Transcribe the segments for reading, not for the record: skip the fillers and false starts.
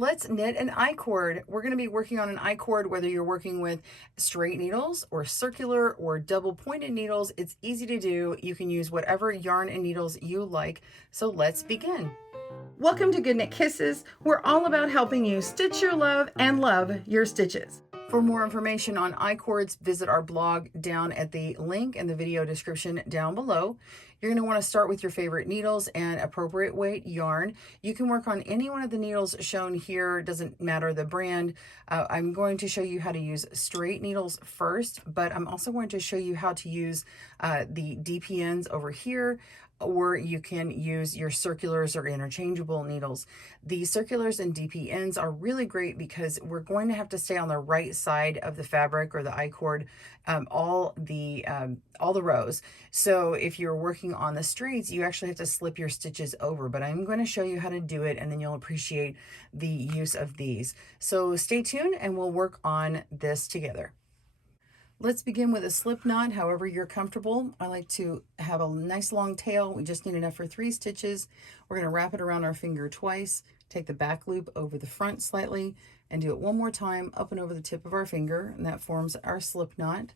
Let's knit an I-cord. We're going to be working on an I-cord whether you're working with straight needles or circular or double pointed needles. It's easy to do. You can use whatever yarn and needles you like. So let's begin. Welcome to GoodKnit Kisses. We're all about helping you stitch your love and love your stitches. For more information on I-cords, visit our blog down at the link in the video description down below. You're going to want to start with your favorite needles and appropriate weight yarn. You can work on any one of the needles shown here, doesn't matter the brand. I'm going to show you how to use straight needles first, but I'm also going to show you how to use the DPNs over here, or you can use your circulars or interchangeable needles. The circulars and DPNs are really great because we're going to have to stay on the right side of the fabric or the I-cord all the rows. So if you're working on the straights, you actually have to slip your stitches over, but I'm going to show you how to do it and then you'll appreciate the use of these. So stay tuned and we'll work on this together. Let's begin with a slip knot, however you're comfortable. I like to have a nice long tail. We just need enough for 3 stitches. We're going to wrap it around our finger twice, take the back loop over the front slightly, and do it one more time up and over the tip of our finger, and that forms our slip knot.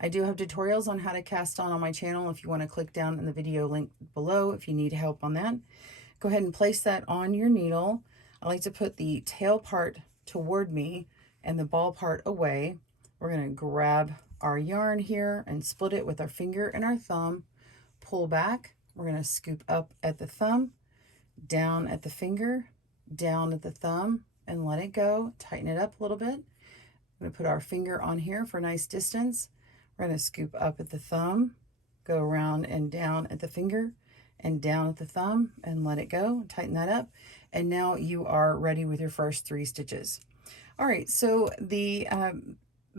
I do have tutorials on how to cast on my channel if you want to click down in the video link below if you need help on that. Go ahead and place that on your needle. I like to put the tail part toward me and the ball part away. We're going to grab our yarn here and split it with our finger and our thumb, pull back. We're going to scoop up at the thumb, down at the finger, down at the thumb, and let it go. Tighten it up a little bit. I'm going to put our finger on here for a nice distance. We're going to scoop up at the thumb, go around and down at the finger, and down at the thumb, and let it go. Tighten that up. And now you are ready with your first 3 stitches. All right, so the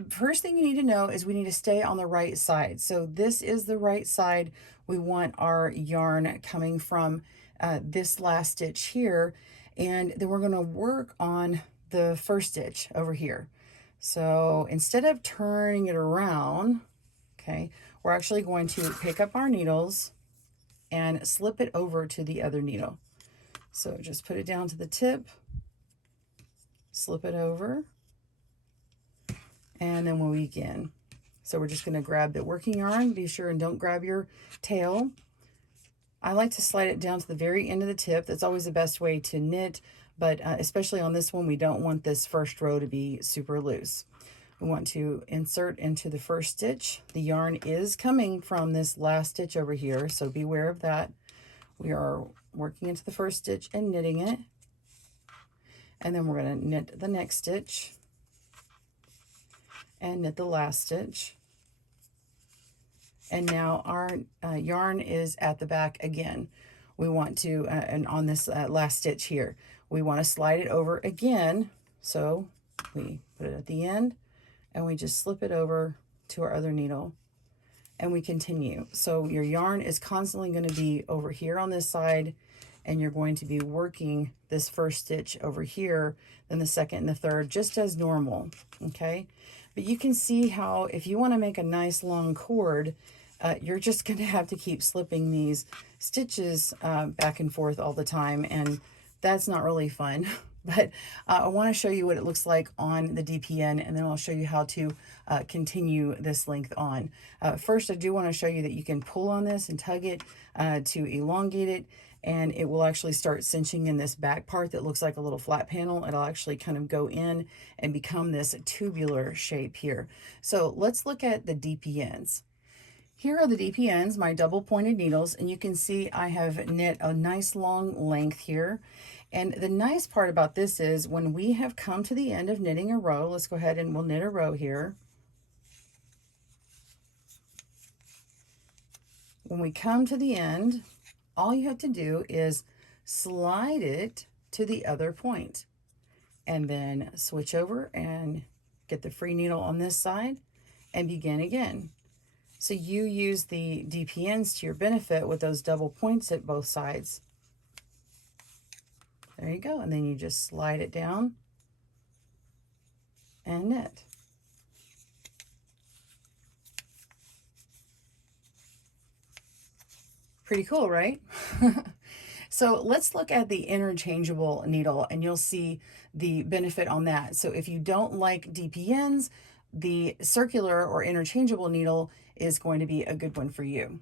first thing you need to know is we need to stay on the right side. So this is the right side. We want our yarn coming from this last stitch here, and then we're going to work on the first stitch over here. So instead of turning it around, okay, we're actually going to pick up our needles and slip it over to the other needle. So just put it down to the tip, slip it over, and then we'll begin. So we're just going to grab the working yarn. Be sure and don't grab your tail. I like to slide it down to the very end of the tip. That's always the best way to knit, but especially on this one, we don't want this first row to be super loose. We want to insert into the first stitch. The yarn is coming from this last stitch over here, so beware of that. We are working into the first stitch and knitting it. And then we're going to knit the next stitch and knit the last stitch. And now our yarn is at the back again. We want to, and on this last stitch here, we want to slide it over again. So we put it at the end and we just slip it over to our other needle and we continue. So your yarn is constantly going to be over here on this side, and you're going to be working this first stitch over here, then the second and the third, just as normal, okay? But you can see how if you want to make a nice long cord, you're just going to have to keep slipping these stitches back and forth all the time, and that's not really fun. But I want to show you what it looks like on the DPN, and then I'll show you how to continue this length on. First, I do want to show you that you can pull on this and tug it to elongate it, and it will actually start cinching in this back part that looks like a little flat panel. It'll actually kind of go in and become this tubular shape here. So let's look at the DPNs. Here are the DPNs, my double pointed needles, and you can see I have knit a nice long length here. And the nice part about this is when we have come to the end of knitting a row, let's go ahead and we'll knit a row here. When we come to the end, all you have to do is slide it to the other point and then switch over and get the free needle on this side and begin again. So you use the DPNs to your benefit with those double points at both sides. There you go. And then you just slide it down and knit. Pretty cool, right? So let's look at the interchangeable needle and you'll see the benefit on that. So if you don't like DPNs, the circular or interchangeable needle is going to be a good one for you.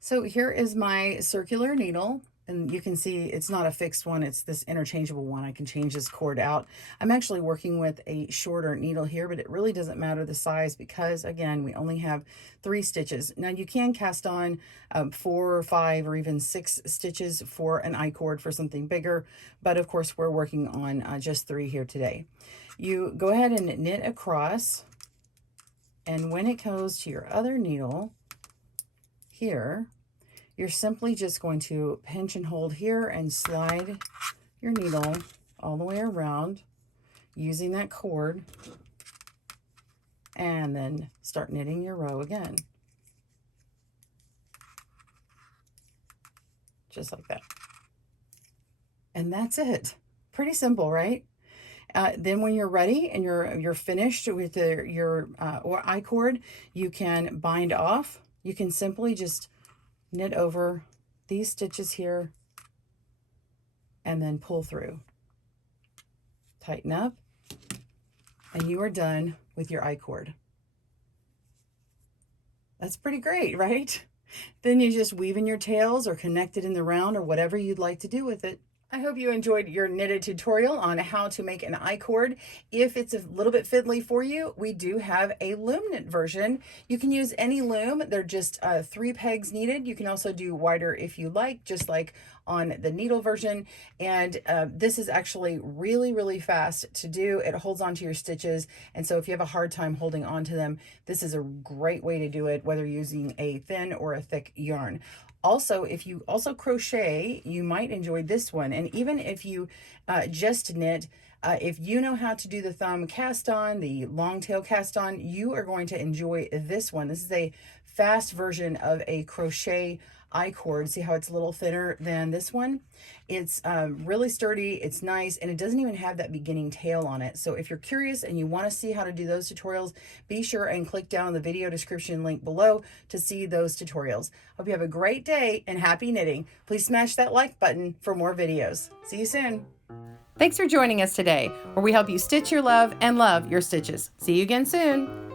So here is my circular needle, and you can see it's not a fixed one, it's this interchangeable one. I can change this cord out. I'm actually working with a shorter needle here, but it really doesn't matter the size because, again, we only have 3 stitches. Now you can cast on 4 or 5 or even 6 stitches for an I-cord for something bigger, but of course we're working on just 3 here today. You go ahead and knit across, and when it goes to your other needle, here, you're simply just going to pinch and hold here and slide your needle all the way around using that cord, and then start knitting your row again. Just like that. And that's it. Pretty simple, right? Then when you're ready and you're finished with your I-cord, you can bind off. You can simply just knit over these stitches here and then pull through. Tighten up, and you are done with your I-cord. That's pretty great, right? Then you just weave in your tails or connect it in the round or whatever you'd like to do with it. I hope you enjoyed your knitted tutorial on how to make an I-cord. If it's a little bit fiddly for you, we do have a loom knit version. You can use any loom. They're just 3 pegs needed. You can also do wider if you like, just like on the needle version. And this is actually really, really fast to do. It holds onto your stitches. And so if you have a hard time holding onto them, this is a great way to do it, whether you're using a thin or a thick yarn. Also, if you also crochet, you might enjoy this one. And even if you just knit, if you know how to do the thumb cast on, the long tail cast on, you are going to enjoy this one. This is a fast version of a crochet I-cord. See how it's a little thinner than this one? It's really sturdy, it's nice, and it doesn't even have that beginning tail on it. So if you're curious and you want to see how to do those tutorials, be sure and click down the video description link below to see those tutorials. Hope you have a great day and happy knitting. Please smash that like button for more videos. See you soon. Thanks for joining us today, where we help you stitch your love and love your stitches. See you again soon.